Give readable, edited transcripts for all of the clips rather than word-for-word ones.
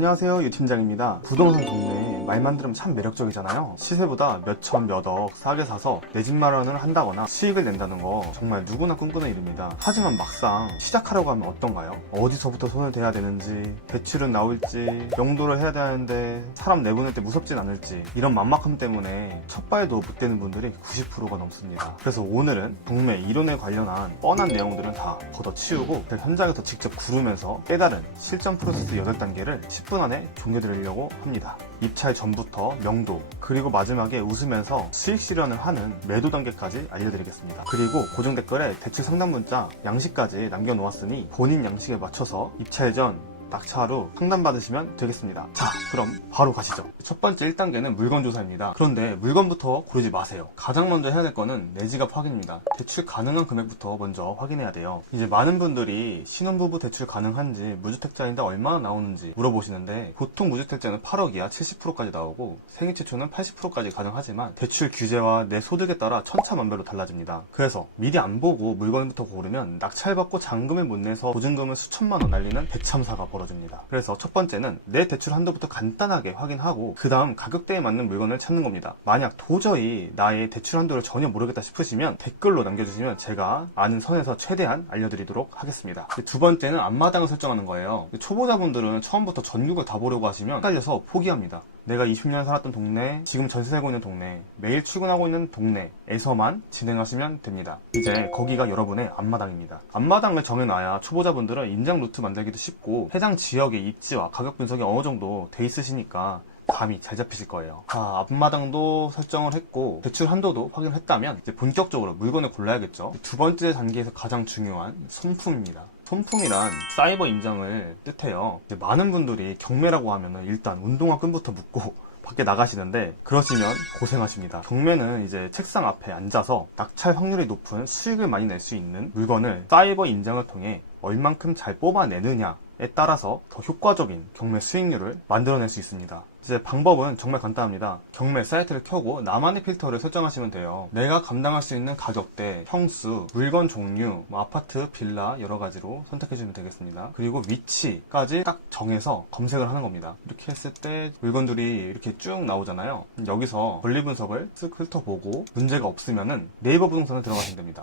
안녕하세요, 유 팀장입니다. 부동산 동네 말만 들으면 참 매력적이잖아요. 시세보다 몇천 몇억 싸게 사서 내 집 마련을 한다거나 수익을 낸다는 거 정말 누구나 꿈꾸는 일입니다. 하지만 막상 시작하려고 하면 어떤가요? 어디서부터 손을 대야 되는지, 대출은 나올지, 용도를 해야 되는데 사람 내보낼 때 무섭진 않을지, 이런 만막함 때문에 첫 발도 못 대는 분들이 90%가 넘습니다. 그래서 오늘은 동매 이론에 관련한 뻔한 내용들은 다 걷어치우고 현장에서 직접 구르면서 깨달은 실전 프로세스 8단계를 10분 안에 종료드리려고 합니다. 입찰 전부터 명도, 그리고 마지막에 웃으면서 수익 실현을 하는 매도 단계까지 알려드리겠습니다. 그리고 고정 댓글에 대출 상담 문자 양식까지 남겨놓았으니 본인 양식에 맞춰서 입찰 전 낙찰후 상담받으시면 되겠습니다. 자, 그럼 바로 가시죠. 첫 번째 1단계는 물건 조사입니다. 그런데 물건부터 고르지 마세요. 가장 먼저 해야 될 거는 내 지갑 확인입니다. 대출 가능한 금액부터 먼저 확인해야 돼요. 이제 많은 분들이 신혼부부 대출 가능한지, 무주택자인데 얼마나 나오는지 물어보시는데, 보통 무주택자는 8억이야 70%까지 나오고 생애 최초는 80%까지 가능하지만 대출 규제와 내 소득에 따라 천차만별로 달라집니다. 그래서 미리 안 보고 물건부터 고르면 낙찰받고 잔금을 못 내서 보증금을 수천만 원 날리는 대참사가 벌어집니다. 그래서 첫 번째는 내 대출 한도부터 간단하게 확인하고 그 다음 가격대에 맞는 물건을 찾는 겁니다. 만약 도저히 나의 대출 한도를 전혀 모르겠다 싶으시면 댓글로 남겨주시면 제가 아는 선에서 최대한 알려드리도록 하겠습니다. 두 번째는 앞마당을 설정하는 거예요. 초보자분들은 처음부터 전국을 다 보려고 하시면 헷갈려서 포기합니다. 내가 20년 살았던 동네, 지금 전세 살고 있는 동네, 매일 출근하고 있는 동네에서만 진행하시면 됩니다. 이제 거기가 여러분의 앞마당입니다. 앞마당을 정해놔야 초보자분들은 임장 루트 만들기도 쉽고 해당 지역의 입지와 가격 분석이 어느 정도 돼 있으시니까 감이 잘 잡히실 거예요. 자, 앞마당도 설정을 했고 대출 한도도 확인을 했다면 이제 본격적으로 물건을 골라야겠죠. 두 번째 단계에서 가장 중요한 손품입니다. 손품이란 사이버 인장을 뜻해요. 많은 분들이 경매라고 하면은 일단 운동화 끈부터 묶고 밖에 나가시는데, 그러시면 고생하십니다. 경매는 이제 책상 앞에 앉아서 낙찰 확률이 높은 수익을 많이 낼 수 있는 물건을 사이버 인장을 통해 얼만큼 잘 뽑아내느냐에 따라서 더 효과적인 경매 수익률을 만들어낼 수 있습니다. 이제 방법은 정말 간단합니다. 경매 사이트를 켜고 나만의 필터를 설정하시면 돼요. 내가 감당할 수 있는 가격대, 평수, 물건 종류, 아파트, 빌라 여러 가지로 선택해주면 되겠습니다. 그리고 위치까지 딱 정해서 검색을 하는 겁니다. 이렇게 했을 때 물건들이 이렇게 쭉 나오잖아요. 여기서 권리 분석을 쓱 훑어보고 문제가 없으면은 네이버 부동산을 들어가시면 됩니다.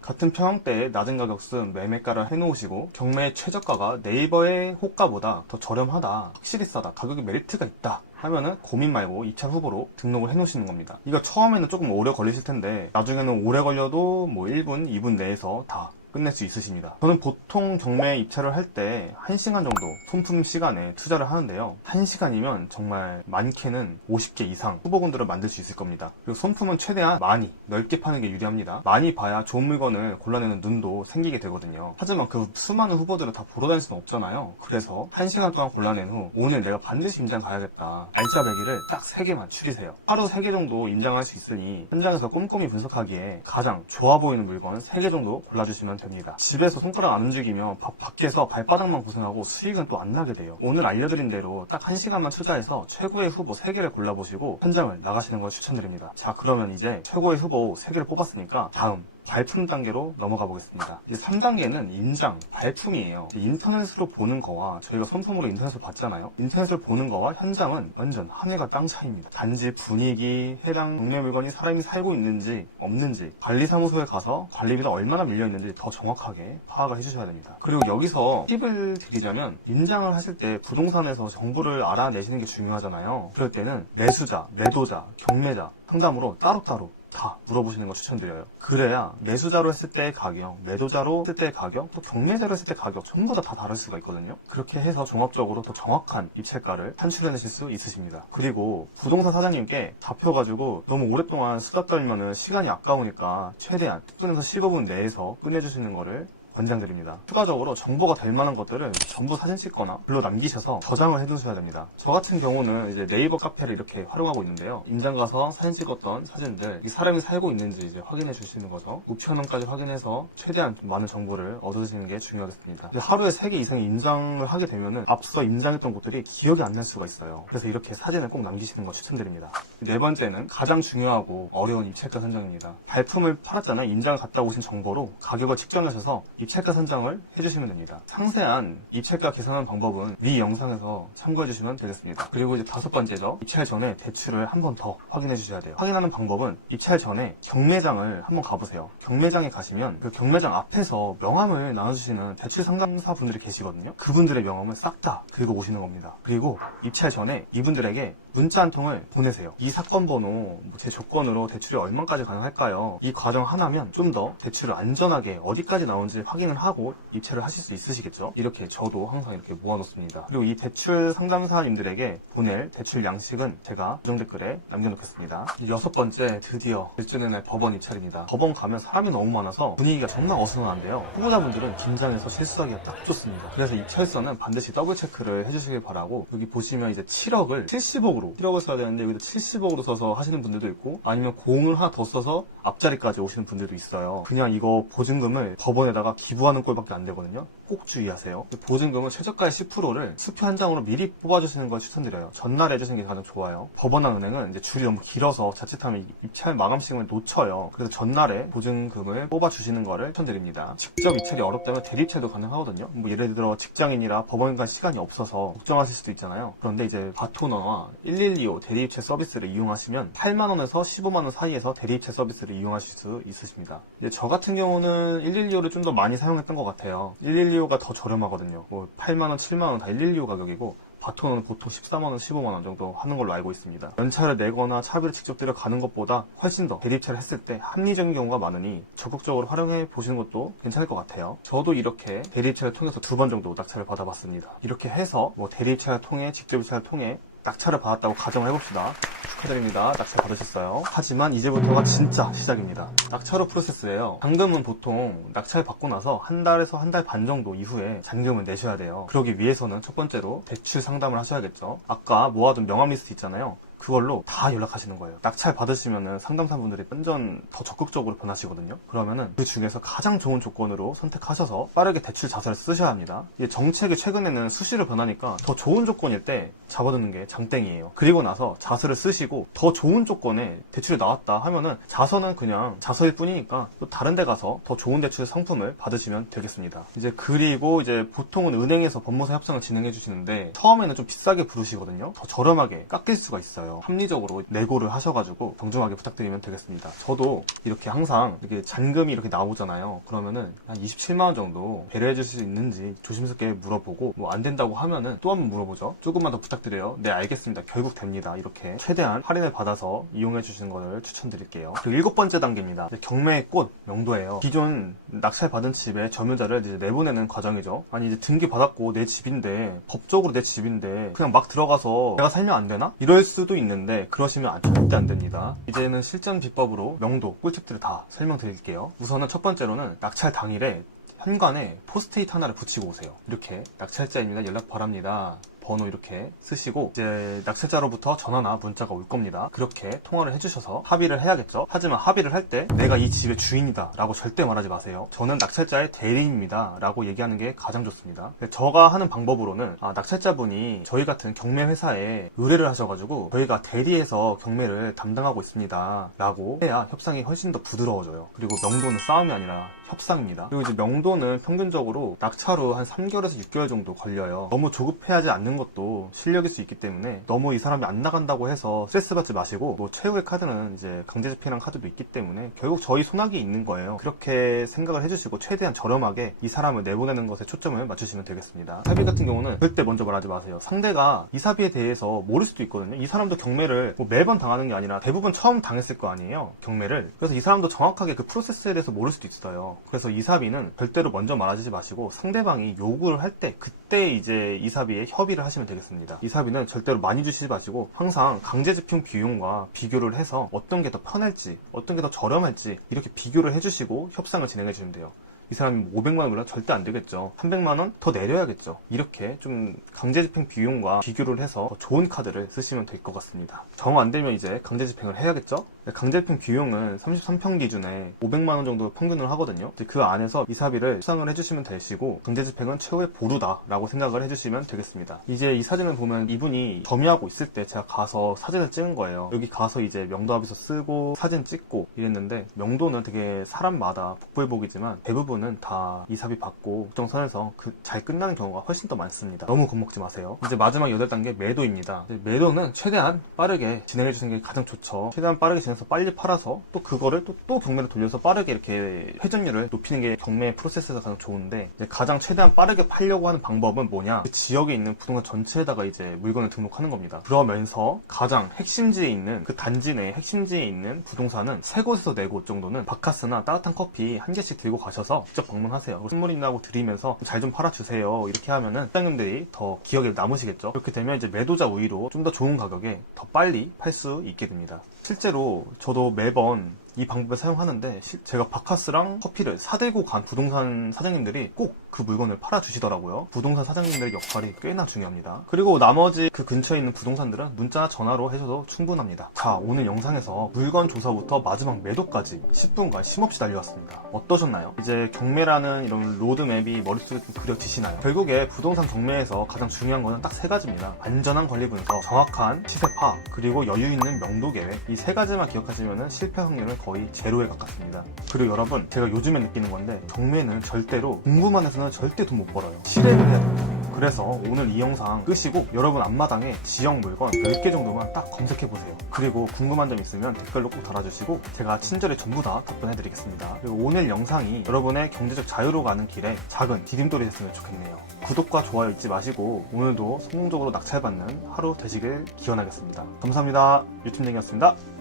같은 평형대에 낮은 가격 쓴 매매가를 해놓으시고 경매의 최저가가 네이버의 호가보다 더 저렴하다, 확실히 싸다, 가격에 메리트가 있다 하면은 고민 말고 입찰 후보로 등록을 해놓으시는 겁니다. 이거 처음에는 조금 오래 걸리실 텐데 나중에는 오래 걸려도 뭐 1분, 2분 내에서 다 끝낼 수 있으십니다. 저는 보통 경매 입찰을 할 때 1시간 정도 손품 시간에 투자를 하는데요. 1시간이면 정말 많게는 50개 이상 후보군들을 만들 수 있을 겁니다. 그리고 손품은 최대한 많이 넓게 파는 게 유리합니다. 많이 봐야 좋은 물건을 골라내는 눈도 생기게 되거든요. 하지만 그 수많은 후보들을 다 보러 다닐 수는 없잖아요. 그래서 1시간 동안 골라낸 후 오늘 내가 반드시 임장 가야겠다, 알짜배기를 딱 3개만 추리세요. 하루 3개 정도 임장할 수 있으니 현장에서 꼼꼼히 분석하기에 가장 좋아 보이는 물건 3개 정도 골라주시면 됩니다. 집에서 손가락 안 움직이면 밖에서 발바닥만 고생하고 수익은 또 안 나게 돼요. 오늘 알려드린 대로 딱 1시간만 투자해서 최고의 후보 3개를 골라보시고 현장을 나가시는 걸 추천드립니다. 자, 그러면 이제 최고의 후보 3개를 뽑았으니까 다음 발품 단계로 넘어가 보겠습니다. 이제 3단계는 임장, 발품이에요. 인터넷으로 보는 거와 저희가 손품으로 인터넷으로 봤잖아요. 인터넷으로 보는 거와 현장은 완전 하늘과 땅 차이입니다. 단지 분위기, 해당 경매 물건이 사람이 살고 있는지 없는지, 관리사무소에 가서 관리비가 얼마나 밀려있는지 더 정확하게 파악을 해주셔야 됩니다. 그리고 여기서 팁을 드리자면, 임장을 하실 때 부동산에서 정보를 알아내시는 게 중요하잖아요. 그럴 때는 매수자, 매도자, 경매자 상담으로 따로따로 다 물어보시는 걸 추천드려요. 그래야 매수자로 했을 때의 가격, 매도자로 했을 때의 가격, 또 경매자로 했을 때 가격 전부 다 다를 수가 있거든요. 그렇게 해서 종합적으로 더 정확한 입찰가를 산출해내실 수 있으십니다. 그리고 부동산 사장님께 잡혀가지고 너무 오랫동안 수다 떨면은 시간이 아까우니까 최대한 10분에서 15분 내에서 끝내주시는 거를 권장드립니다. 추가적으로 정보가 될 만한 것들을 전부 사진 찍거나 글로 남기셔서 저장을 해두셔야 됩니다. 저 같은 경우는 이제 네이버 카페를 이렇게 활용하고 있는데요. 임장 가서 사진 찍었던 사진들, 이 사람이 살고 있는지 이제 확인해 주시는 거죠. 우편함까지 확인해서 최대한 좀 많은 정보를 얻으시는 게 중요하겠습니다. 하루에 3개 이상의 임장을 하게 되면은 앞서 임장했던 곳들이 기억이 안 날 수가 있어요. 그래서 이렇게 사진을 꼭 남기시는 거 추천드립니다. 네 번째는 가장 중요하고 어려운 입찰가 선정입니다. 발품을 팔았잖아요. 임장을 갔다 오신 정보로 가격을 측정하셔서 입찰가 산정을 해주시면 됩니다. 상세한 입찰가 계산하는 방법은 위 영상에서 참고해주시면 되겠습니다. 그리고 이제 5번째죠. 입찰 전에 대출을 한 번 더 확인해 주셔야 돼요. 확인하는 방법은 입찰 전에 경매장을 한번 가보세요. 경매장에 가시면 그 경매장 앞에서 명함을 나눠주시는 대출 상담사 분들이 계시거든요. 그분들의 명함을 싹 다 긁어 오시는 겁니다. 그리고 입찰 전에 이분들에게 문자 한 통을 보내세요. 이 사건 번호, 제 조건으로 대출이 얼마까지 가능할까요? 이 과정 하나면 좀 더 대출을 안전하게 어디까지 나오는지 확인을 하고 입찰을 하실 수 있으시겠죠? 이렇게 저도 항상 이렇게 모아놓습니다. 그리고 이 대출 상담사님들에게 보낼 대출 양식은 제가 고정 댓글에 남겨놓겠습니다. 6번째, 드디어 일주일의 날 법원 입찰입니다. 법원 가면 사람이 너무 많아서 분위기가 정말 어수선한데요. 후보자분들은 긴장해서 실수하기가 딱 좋습니다. 그래서 입찰서는 반드시 더블 체크를 해주시길 바라고, 여기 보시면 이제 7억을 70억으로 7억을 써야 되는데 여기도 70억으로 써서 하시는 분들도 있고, 아니면 공을 하나 더 써서 앞자리까지 오시는 분들도 있어요. 그냥 이거 보증금을 법원에다가 기부하는 꼴밖에 안 되거든요. 꼭 주의하세요. 보증금은 최저가의 10%를 수표 한 장으로 미리 뽑아주시는 걸 추천드려요. 전날 해주시는 게 가장 좋아요. 법원이나 은행은 이제 줄이 너무 길어서 자칫하면 입찰 마감 시간을 놓쳐요. 그래서 전날에 보증금을 뽑아주시는 거를 추천드립니다. 직접 입찰이 어렵다면 대리입찰도 가능하거든요. 뭐 예를 들어 직장인이라 법원 갈 시간이 없어서 걱정하실 수도 있잖아요. 그런데 이제 바토너와 1125 대리입찰 서비스를 이용하시면 8만원에서 15만원 사이에서 대리입찰 서비스를 이용하실 수 있으십니다. 이제 저 같은 경우는 1125를 좀 더 많이 사용했던 것 같아요. 112호가 더 저렴하거든요. 뭐 8만원, 7만원 다 112호 가격이고, 바토는 보통 14만원, 15만원 정도 하는 걸로 알고 있습니다. 연차를 내거나 차비를 직접 들여가는 것보다 훨씬 더 대리입찰을 했을 때 합리적인 경우가 많으니 적극적으로 활용해 보시는 것도 괜찮을 것 같아요. 저도 이렇게 대리입찰을 통해서 2번 정도 낙찰을 받아봤습니다. 이렇게 해서 뭐 대리입찰을 통해, 직접 입찰을 통해 낙찰을 받았다고 가정을 해봅시다. 축하드립니다. 낙찰 받으셨어요. 하지만 이제부터가 진짜 시작입니다. 낙찰 후 프로세스예요. 잔금은 보통 낙찰 받고 나서 한 달에서 한 달 반 정도 이후에 잔금을 내셔야 돼요. 그러기 위해서는 첫 번째로 대출 상담을 하셔야겠죠. 아까 모아둔 명함 리스트 있잖아요. 그걸로 다 연락하시는 거예요. 낙찰 받으시면은 상담사분들이 완전 더 적극적으로 변하시거든요. 그러면은 그 중에서 가장 좋은 조건으로 선택하셔서 빠르게 대출 자세를 쓰셔야 합니다. 이게 정책이 최근에는 수시로 변하니까 더 좋은 조건일 때 잡아두는 게 장땡이에요. 그리고 나서 자서를 쓰시고 더 좋은 조건에 대출이 나왔다 하면은 자서는 그냥 자서일 뿐이니까 또 다른 데 가서 더 좋은 대출 상품을 받으시면 되겠습니다. 그리고 이제 보통은 은행에서 법무사 협상을 진행해 주시는데 처음에는 좀 비싸게 부르시거든요. 더 저렴하게 깎일 수가 있어요. 합리적으로 내고를 하셔가지고 정중하게 부탁드리면 되겠습니다. 저도 이렇게 항상 이렇게 잔금이 이렇게 나오잖아요. 그러면은 한 27만원 정도 배려해 주실 수 있는지 조심스럽게 물어보고, 뭐 안 된다고 하면은 또 한번 물어보죠. 조금만 더 부탁드려요. 네, 알겠습니다. 결국 됩니다. 이렇게 최대한 할인을 받아서 이용해 주시는 것을 추천드릴게요. 그리고 7번째 단계입니다. 경매의 꽃, 명도예요. 기존 낙찰 받은 집에 점유자를 이제 내보내는 과정이죠. 아니 이제 등기 받았고 내 집인데, 법적으로 내 집인데 그냥 막 들어가서 내가 살면 안 되나? 이럴 수도 있는데 그러시면 절대 안 됩니다. 이제는 실전 비법으로 명도, 꿀팁들을 다 설명드릴게요. 우선은 첫 번째로는 낙찰 당일에 현관에 포스트잇 하나를 붙이고 오세요. 이렇게 낙찰자입니다. 연락 바랍니다. 번호 이렇게 쓰시고, 이제 낙찰자로부터 전화나 문자가 올 겁니다. 그렇게 통화를 해주셔서 합의를 해야겠죠. 하지만 합의를 할 때 내가 이 집의 주인이다 라고 절대 말하지 마세요. 저는 낙찰자의 대리인입니다 라고 얘기하는 게 가장 좋습니다. 제가 하는 방법으로는 낙찰자분이 저희 같은 경매 회사에 의뢰를 하셔가지고 저희가 대리해서 경매를 담당하고 있습니다 라고 해야 협상이 훨씬 더 부드러워져요. 그리고 명도는 싸움이 아니라 협상입니다. 그리고 이제 명도는 평균적으로 낙찰 후 한 3개월에서 6개월 정도 걸려요. 너무 조급해하지 않는 것도 실력일 수 있기 때문에 너무 이 사람이 안 나간다고 해서 스트레스 받지 마시고, 뭐 최후의 카드는 이제 강제집행이라는 카드도 있기 때문에 결국 저희 손아귀에 있는 거예요. 그렇게 생각을 해주시고 최대한 저렴하게 이 사람을 내보내는 것에 초점을 맞추시면 되겠습니다. 사비 같은 경우는 절대 먼저 말하지 마세요. 상대가 이 사비에 대해서 모를 수도 있거든요. 이 사람도 경매를 뭐 매번 당하는 게 아니라 대부분 처음 당했을 거 아니에요, 경매를. 그래서 이 사람도 정확하게 그 프로세스에 대해서 모를 수도 있어요. 그래서 이 사비는 절대로 먼저 말하지 마시고 상대방이 요구를 할 때 그때 이제 이 사비에 협의를 하시면 되겠습니다. 이 사비는 절대로 많이 주시지 마시고 항상 강제집행 비용과 비교를 해서 어떤 게 더 편할지, 어떤 게 더 저렴할지 이렇게 비교를 해주시고 협상을 진행해 주시면 돼요. 이 사람이 500만원 물론 절대 안 되겠죠. 300만원 더 내려야겠죠. 이렇게 좀 강제집행 비용과 비교를 해서 더 좋은 카드를 쓰시면 될 것 같습니다. 정 안 되면 이제 강제집행을 해야겠죠. 강제품 비용은 33평 기준에 500만원 정도 평균을 하거든요. 그 안에서 이사비를 수상을 해주시면 되시고, 강제집행은 최후의 보루다 라고 생각을 해주시면 되겠습니다. 이제 이 사진을 보면 이분이 점유하고 있을 때 제가 가서 사진을 찍은 거예요. 여기 가서 이제 명도합의서 쓰고 사진 찍고 이랬는데, 명도는 되게 사람마다 복불복이지만 대부분은 다 이사비 받고 국정선에서 잘 끝나는 경우가 훨씬 더 많습니다. 너무 겁먹지 마세요. 이제 마지막 8단계 매도입니다. 매도는 최대한 빠르게 진행해주시는 게 가장 좋죠. 최대한 빠르게 진행해서 빨리 팔아서 또 그거를 또 경매로 돌려서 빠르게 이렇게 회전율을 높이는 게 경매 프로세스에서 가장 좋은데, 가장 최대한 빠르게 팔려고 하는 방법은 뭐냐, 그 지역에 있는 부동산 전체에다가 이제 물건을 등록하는 겁니다. 그러면서 가장 핵심지에 있는, 그 단지 내 핵심지에 있는 부동산은 3곳에서 4곳 정도는 바카스나 따뜻한 커피 한 개씩 들고 가셔서 직접 방문하세요. 선물이나고 드리면서 잘 좀 팔아주세요 이렇게 하면은 시장님들이 더 기억에 남으시겠죠. 그렇게 되면 이제 매도자 우위로 좀 더 좋은 가격에 더 빨리 팔 수 있게 됩니다. 실제로 저도 매번 이 방법을 사용하는데, 제가 바카스랑 커피를 사들고 간 부동산 사장님들이 꼭 그 물건을 팔아주시더라고요. 부동산 사장님들의 역할이 꽤나 중요합니다. 그리고 나머지 그 근처에 있는 부동산들은 문자나 전화로 해줘도 충분합니다. 자, 오늘 영상에서 물건 조사부터 마지막 매도까지 10분간 쉼없이 달려왔습니다. 어떠셨나요? 이제 경매라는 이런 로드맵이 머릿속에 좀 그려지시나요? 결국에 부동산 경매에서 가장 중요한 거는 딱 3가지입니다. 안전한 권리 분석, 정확한 시세 파악, 그리고 여유 있는 명도 계획. 이 3가지만 기억하시면 실패 확률은 거의 제로에 가깝습니다. 그리고 여러분, 제가 요즘에 느끼는 건데, 경매는 절대로 공부만 해서는 절대 돈 못 벌어요. 실행을 해야 됩니다. 그래서 오늘 이 영상 끄시고 여러분 앞마당에 지역 물건 10개 정도만 딱 검색해보세요. 그리고 궁금한 점 있으면 댓글로 꼭 달아주시고 제가 친절히 전부 다 답변해드리겠습니다. 그리고 오늘 영상이 여러분의 경제적 자유로 가는 길에 작은 디딤돌이 됐으면 좋겠네요. 구독과 좋아요 잊지 마시고 오늘도 성공적으로 낙찰받는 하루 되시길 기원하겠습니다. 감사합니다. 유팀장이었습니다.